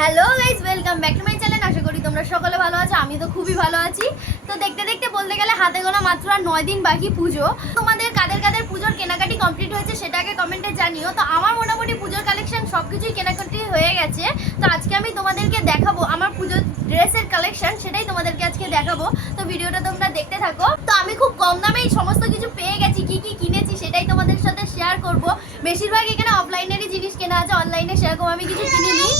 Hello guys welcome back to my channel আশা করি তোমরা সকলে ভালো আছো, আমি তো খুবই ভালো আছি। তো দেখতে দেখতে বলতে গেলে হাতে গোনা মাত্র আর নয় দিন বাকি পুজো। তোমাদের কাদের কাদের পুজোর কেনাকাটি কমপ্লিট হয়েছে সেটাকে কমেন্টে জানিও। তো আমার মোটামুটি পুজোর কালেকশন সব কিছুই কেনাকাটি হয়ে গেছে। তো আজকে আমি তোমাদেরকে দেখাবো, আমার পুজোর ড্রেসের কালেকশন সেটাই তোমাদেরকে আজকে দেখাবো। তো ভিডিওটা তোমরা দেখতে থাকো। তো আমি খুব কম দামে এই সমস্ত কিছু পেয়ে গেছি, কি কি কিনেছি সেটাই তোমাদের সাথে শেয়ার করব। বেশিরভাগ এখানে অফলাইনেরই জিনিস কেনা আছে অনলাইনে সেরকম আমি কিছু কিনিনি।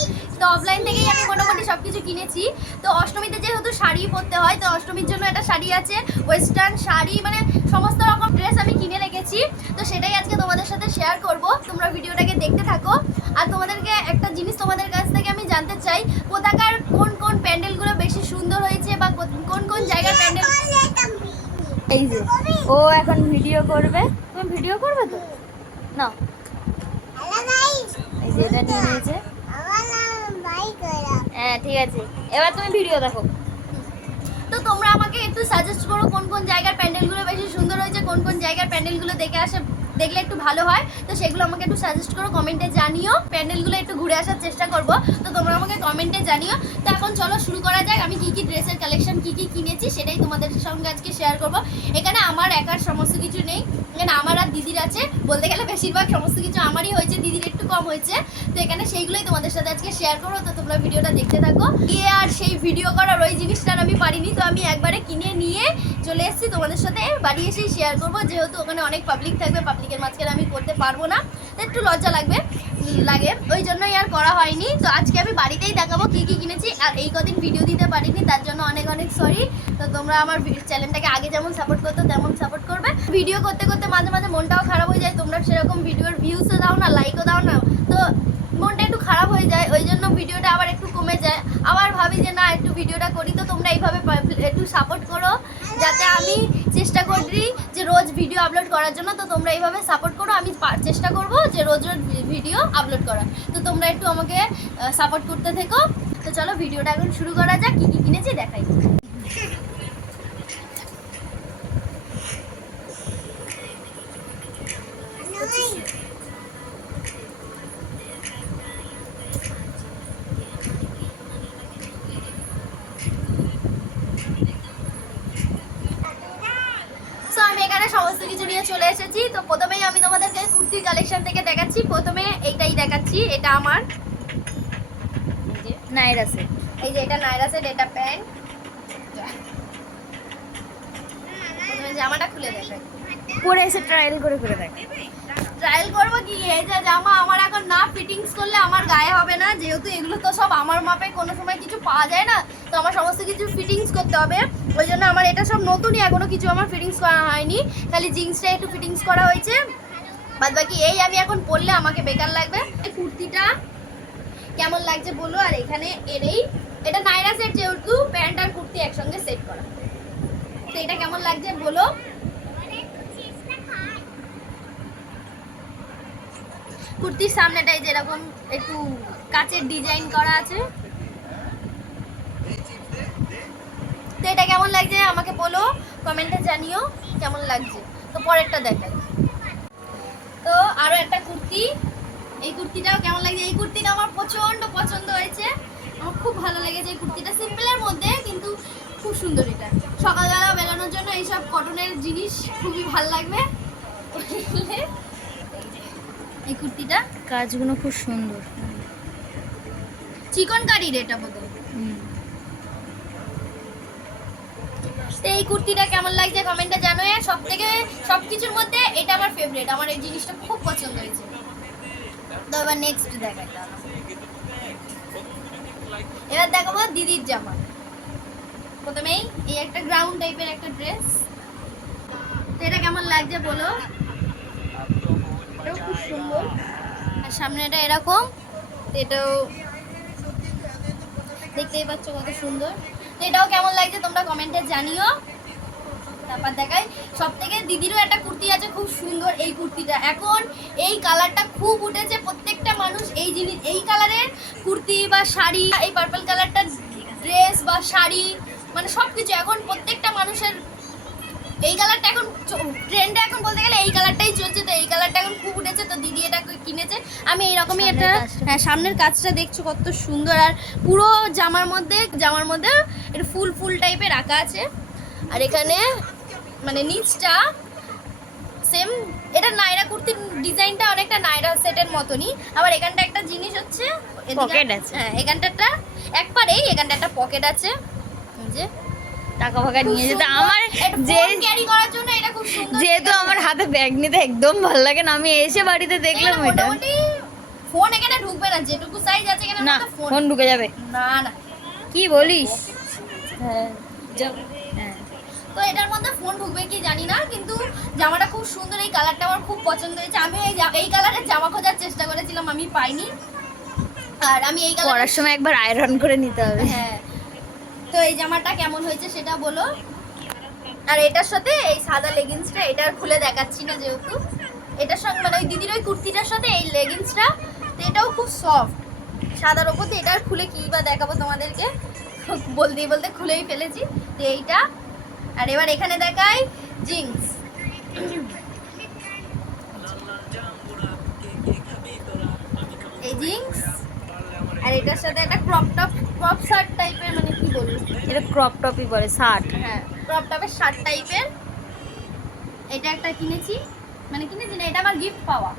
তো অফলাইন থেকেই আমি মোটামুটি সব কিছু কিনেছি। তো অষ্টমীতে যেহেতু শাড়ি পরতে হয়, তো অষ্টমীর জন্য একটা শাড়ি আছে ওয়েস্টার্ন শাড়ি মানে সমস্ত রকম ড্রেস আমি কিনে রেখেছি। তো সেটাই আজকে তোমাদের সাথে শেয়ার করব, তোমরা ভিডিওটাকে দেখতে থাকো। আর তোমাদেরকে একটা জিনিস তোমাদের কাছ থেকে আমি জানতে চাই, কোথাকার কোন কোন প্যান্ডেলগুলো বেশি সুন্দর হয়েছে বা কোন কোন জায়গার প্যান্ডেল? এই যে, ও এখন ভিডিও করবে। তুমি ভিডিও করবে তো? না। এই যে এটা নিয়ে নিয়েছে। ঠিক আছে। এবার তুমি ভিডিও দেখো। তো তোমরা আমাকে একটু সাজেস্ট করো কোন কোন জায়গার প্যান্ডেলগুলো বেশি সুন্দর হয়েছে, কোন কোন জায়গার প্যান্ডেলগুলো দেখে আসে, দেখলে একটু ভালো হয়। তো সেগুলো আমাকে একটু সাজেস্ট করো কমেন্টে জানিও। প্যান্ডেলগুলো একটু ঘুরে আসার চেষ্টা করব। তো তোমরা আমাকে কমেন্টে জানিও। তো এখন চলো শুরু করা যাক। আমি কি কি ড্রেসের কালেকশন কি কি কিনেছি সেটাই তোমাদের সঙ্গে আজকে শেয়ার করব। এখানে আমার একার সমস্ত কিছু নেই। এখানে আমার আর দিদির আছে। বলতে গেলে বেশিরভাগ সমস্ত কিছু আমারই হয়েছে। দিদির কম হয়েছে। তো এখানে সেইগুলোই তোমাদের সাথে আজকে শেয়ার করো তো তোমরা ভিডিওটা দেখতে থাকো। গিয়ে আর সেই ভিডিও করার ওই জিনিসটা আমি পারিনি, তো আমি একবারে কিনে নিয়ে চলে এসেছি তোমাদের সাথে। বাড়ি এসেই শেয়ার করব, যেহেতু ওখানে অনেক পাবলিক থাকবে পাবলিকের মাঝখানে আমি করতে পারব না। তো একটু লজ্জা লাগবে, লাগে। ওই জন্যই আর করা হয়নি। তো আজকে আমি বাড়িতেই দেখাবো কী কী কিনেছি। আর এই কদিন ভিডিও দিতে পারিনি, তার জন্য অনেক অনেক সরি তো তোমরা আমার চ্যানেলটাকে আগে যেমন সাপোর্ট করতো, তেমন সাপোর্ট করবে। ভিডিও করতে করতে মাঝে মাঝে মনটাও খারাপ হয়ে যায়। তোমরা সেরকম ভিডিওর ভিউসও দাও না লাইকও দাও না। তো মনটা একটু খারাপ হয়ে যায়, ওই জন্য ভিডিওটা আবার একটু কমে যায়। আবার ভাবি যে, না, একটু ভিডিওটা করি। তো তোমরা এইভাবে একটু সাপোর্ট করো। যাতে আমি চেষ্টা করি যে রোজ ভিডিও আপলোড করার জন্য। তো তোমরা এইভাবে সাপোর্ট করো, আমি চেষ্টা করব যে রোজ রোজ ভিডিও আপলোড করার। তো তোমরা একটু আমাকে সাপোর্ট করতে থেকো। তো চলো ভিডিওটা এখন শুরু করা যাক, কী কী কিনেছি দেখাই। আমি এখানে সমস্ত কিছু নিয়ে চলে এসেছি। তো প্রথমেই আমি তোমাদেরকে কুর্তির কালেকশন থেকে দেখাচ্ছি। প্রথমে এইটাই দেখাচ্ছি এটা আমার। যে নাইরা সেট এই যে এটা নাইরা সেট এটা প্যান্ট। জামাটা খুলে দেখাই। পরে এসে ট্রায়াল করে করে দেখ। ট্রায়াল করব কি? এই যে জামা আমার এখন না ফিটিংস করলে আমার গায়ে হবে না। যেহেতু এগুলো তো সব আমার মাপে কোনো সময় কিছু পাওয়া যায় না তো আমার সমস্ত কিছু ফিটিংস করতে হবে। ওই জন্য আমার এটা সব নতুনই, এখনও কিছু আমার ফিটিংস করা হয়নি। খালি জিন্সটা একটু ফিটিংস করা হয়েছে। বাদ বাকি এই আমি এখন পরলে আমাকে বেকার লাগবে। এই কুর্তিটা কেমন লাগছে বলো? আর এখানে এর এই এটা নাইরা সেট যেহেতু, প্যান্ট আর কুর্তি একসঙ্গে সেট করা। তো এটা কেমন লাগছে বলো? কুর্তির সামনেটাই যেরকম একটু কাচের ডিজাইন করা আছে। তো এটা কেমন লাগছে আমাকে বলো কমেন্টে জানিও কেমন লাগছে। তো পরেরটা দেখাই। তো আরও একটা কুর্তি। এই কুর্তিটাও কেমন লাগছে? এই কুর্তিটা আমার প্রচণ্ড পছন্দ হয়েছে। আমার খুব ভালো লেগেছে এই কুর্তিটা। সিম্পলের মধ্যে কিন্তু খুব সুন্দর এটা। সকালবেলা বেরোনোর জন্য এইসব কটনের জিনিস খুবই ভালো লাগবে। এই কুর্তিটা। কাজগুলো খুব সুন্দর। চিকন কারির এটা বোধহয়। তো এই কুর্তিটা কেমন লাগছে কমেন্টে জানো আর সব থেকে সব কিছুর মধ্যে এটা আমার ফেভারিট আমার এই জিনিসটা খুব পছন্দ হয়েছে। তো এবার নেক্সট দেখাই তাহলে। এবার দেখাবো দিদির জামা। প্রথমেই এই একটা গ্রাউন্ড টাইপের একটা ড্রেস তো এটা কেমন লাগছে বলো? এটাও খুব সুন্দর। আর সামনে এটা এরকম এটাও দেখতেই পাচ্ছ কত সুন্দর। তো এটাও কেমন লাগছে তোমরা কমেন্টে জানিও। তারপর দেখাই সব থেকে দিদিরও একটা কুর্তি আছে, খুব সুন্দর এই কুর্তিটা। এখন এই কালারটা খুব উঠেছে প্রত্যেকটা মানুষ এই জিনিস, এই কালারের কুর্তি বা শাড়ি, এই পার্পল কালারটা ড্রেস বা শাড়ি মানে সব কিছু এখন প্রত্যেকটা মানুষের এই কালারটা এখন ট্রেন্ডে এখন বলতে গেলে এই কালারটাই চলছে, তো এই কালারটা এখন খুব এটা কিনেছে? আমি এইরকমই সামনের একটা কাজটা হ্যাঁ সামনের কাজটা দেখছ কত সুন্দর। আর পুরো জামার মধ্যে জামার মধ্যে একটু ফুল ফুল টাইপের আঁকা আছে। আর এখানে মানে নিচটা সেম এটা নাইরা কুর্তির ডিজাইনটা অনেকটা নাইরা সেটের মতনই। আবার এখানটা একটা জিনিস হচ্ছে Pocket আছে। হ্যাঁ এখানটা এখানটাটা একবারেই এখানটা একটা পকেট আছে। যে টাকা ফাকা নিয়ে যেতে। আমার যে ক্যারি করার জন্য এটা খুব যেহেতু আমার হাতে ব্যাগ নিতে একদম ভালো লাগে না আমি এসে বাড়িতে দেখলাম এটা। ফোন এখানে ঢুকবে না যেটুকু সাইজ আছে এখানে না ফোন ঢুকে যাবে। না না। কি বলিস? হ্যাঁ হ্যাঁ। তো এটার মধ্যে ফোন ঢুকবে কি জানি না কিন্তু জামাটা খুব সুন্দর এই কালারটা আমার খুব পছন্দ হয়েছে। আমি এই কালারের জামা খোঁজার চেষ্টা করেছিলাম আমি পাইনি। আর আমি এই কালার পড়ার সময় একবার আয়রন করে নিতে হবে। হ্যাঁ তো এই জামাটা কেমন হয়েছে সেটা বলো। আর এটার সাথে এই সাদা লেগিংসটা এটা খুলে দেখাচ্ছি না যেহেতু। এটার সঙ্গে মানে ওই দিদির ওই কুর্তিটার সাথে এই লেগিংসটা তো এটাও খুব সফট সাদার ওপর তো এটা খুলে কী বা দেখাবো তোমাদেরকে? বলতে বলতে খুলেই ফেলেছি। তো এইটা, আর এবার এখানে দেখাই জিন্স এই জিন্স আর এটার সাথে একটা ক্রপ টপ ক্রপ শার্ট টাইপের মানে কি বলব? এটা ক্রপ টপই বলে শার্ট হ্যাঁ ক্রপ টপের শার্ট টাইপের এটা একটা কিনেছি। মানে কিনেছি না এটা আমার গিফট পাওয়া।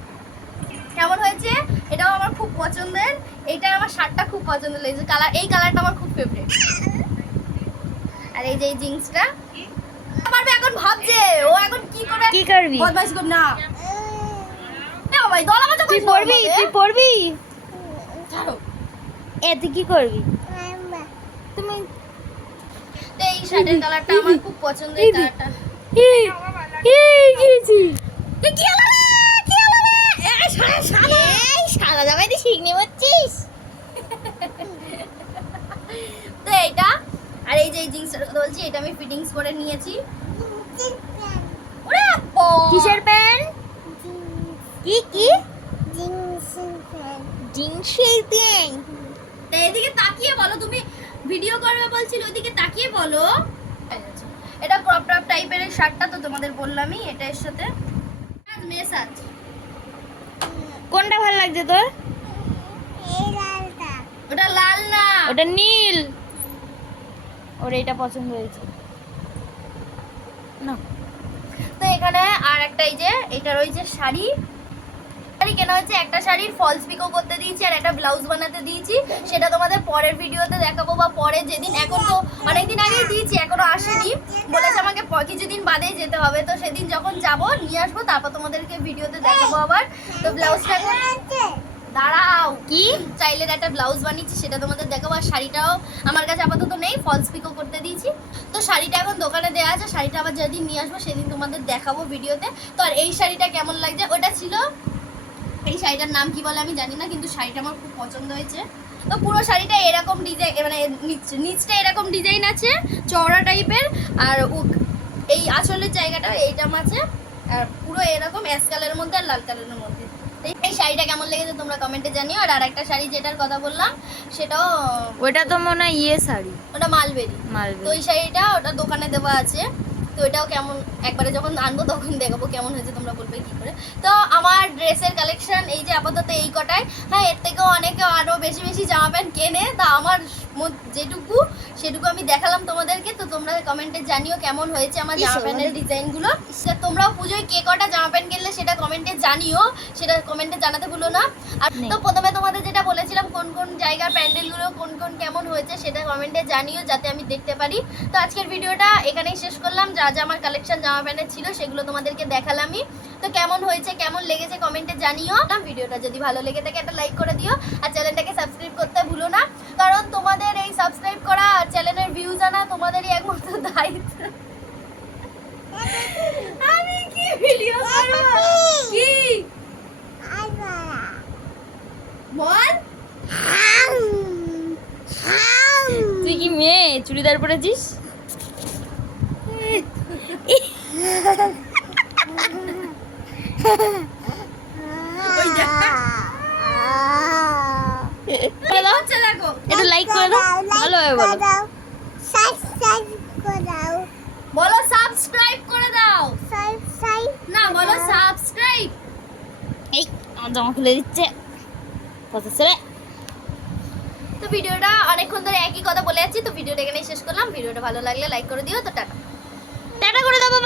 কেমন হয়েছে? এটাও আমার খুব পছন্দের। এইটা আমার শার্টটা খুব পছন্দ লেগেছে। কালার এই কালারটা আমার খুব ফেভারিট আর এই যে এই জিন্সটা। পারবে এখন ভাবছে। ও এখন কি করে কি করবি? বদমাইশ কর না। না ভাই দলা তুই পড়বি তুই পড়বি ছাড়ো। এ তুই কি করবি? তুমি এই শার্টের কালারটা আমার খুব পছন্দ এই কালারটা। সাদা, জামাই তুই শিখনি হচ্ছিস তো এইটা আর এই যে জিন্সটা বলছি এটা আমি ফিটিংস করে নিয়েছি। ওরে কিসের প্যান্ট? কি কি? জিন্সের প্যান্ট। তা এদিকে তাকিয়ে বলো তুমি ভিডিও করবে বলছিল ওইদিকে তাকিয়ে বলো। এটা ক্রপ টপ টাইপের শার্টটা তো তোমাদের বললামই এটার সাথে। মেস আছে কোনটা ভালো লাগছে তোর? ওটা লাল না। ওটা নীল। ওর এটা পছন্দ হয়েছে। না। তো এখানে আর একটা এই যে এটা রয়েছে শাড়ি। শাড়ি কেনা হয়েছে একটা শাড়ির ফলস পিকো করতে দিয়েছি আর একটা ব্লাউজ বানাতে দিয়েছি। সেটা তোমাদের পরের ভিডিওতে দেখাবো বা পরে যেদিন এখন তো অনেকদিন আগেই দিয়েছি এখনও আসেনি। বলেছে আমাকে প- কিছুদিন বাদেই যেতে হবে তো সেদিন যখন যাব নিয়ে আসব তারপর তোমাদেরকে ভিডিওতে দেখাবো আবার। তো ব্লাউজটা দাঁড়াও। কি? চাইলে একটা ব্লাউজ বানিয়েছি সেটা তোমাদের দেখাবো। আর শাড়িটাও আমার কাছে আপাতত নেই ফলস পিকো করতে দিয়েছি। তো শাড়িটা এখন দোকানে দেওয়া আছে শাড়িটা আবার যেদিন নিয়ে আসব সেদিন তোমাদের দেখাবো ভিডিওতে। তো আর এই শাড়িটা কেমন লাগছে? ওটা ছিল এই শাড়িটার নাম কি বলে আমি জানি না কিন্তু শাড়িটা আমার খুব পছন্দ হয়েছে। তো পুরো শাড়িটা এরকম ডিজাইন মানে নিচ- নিচটা এরকম ডিজাইন আছে চওড়া টাইপের আর এই আঁচলের জায়গাটা এইটাম আছে আর পুরো এরকম অ্যাশ কালারের মধ্যে আর লাল কালারের মধ্যে। এই- এই শাড়িটা কেমন লেগেছে তোমরা কমেন্টে জানিও আর আরেকটা শাড়ি যেটার কথা বললাম সেটাও ওটা তো মনে হয় ইয়ে শাড়ি। ওটা মালবেরি। মালবেরি। তো ওই শাড়িটা ওটা দোকানে দেওয়া আছে। তো এটাও কেমন, একবারে যখন আনব তখন দেখাবো কেমন হয়েছে, তোমরা বলবে কি করে। তো আমার ড্রেসের কালেকশন এই যে আপাতত এই কটাই। হ্যাঁ এর থেকেও অনেকে আরও বেশি বেশি জামা প্যান্ট কেনে, তা আমার যেটুকু সেটুকু আমি দেখালাম তোমাদেরকে তো তোমরা কমেন্টে জানিও কেমন হয়েছে আমার জামা প্যান্টের ডিজাইনগুলো। সে তোমরাও পুজোয় কে কটা জামা প্যান্ট কিনলে সেটা কমেন্টে জানিও সেটা কমেন্টে জানাতে ভুলো না। আর তো প্রথমে তোমাদের যেটা বলেছিলাম কোন কোন জায়গার প্যান্ডেলগুলো কোন কোন কেমন হয়েছে সেটা কমেন্টে জানিও যাতে আমি দেখতে পারি। তো আজকের ভিডিওটা এখানেই শেষ করলাম। যা যা আমার কালেকশন জামা প্যান্টের ছিল সেগুলো তোমাদেরকে দেখালামই। তো কেমন হয়েছে কেমন লেগেছে কমেন্টে জানিও। ভিডিওটা যদি ভালো লেগে থাকে একটা লাইক করে দিও। আর চ্যানেলটাকে সাবস্ক্রাইব করতে ভুলো না। কারণ তোমাদের এই সাবস্ক্রাইব করা আর চ্যানেলের ভিউজ আনা তোমাদেরই একমাত্র দায়িত্ব। আমি কি ভিডিও করব? কি? বল তুই কি মেয়ে? চুড়িদার পরেছিস? ওই দেখ। ভালোভাবে বলো। বলো সাবস্ক্রাইব করে দাও। না বলো সাবস্ক্রাইব এই আমার জামা খুলে দিচ্ছে। তো ভিডিওটা অনেকক্ষণ ধরে একই কথা বলে আছি তো ভিডিওটা এখানে শেষ করলাম। ভিডিওটা ভালো লাগলে লাইক করে দিও তো টাটা। টাটা করে দেবো।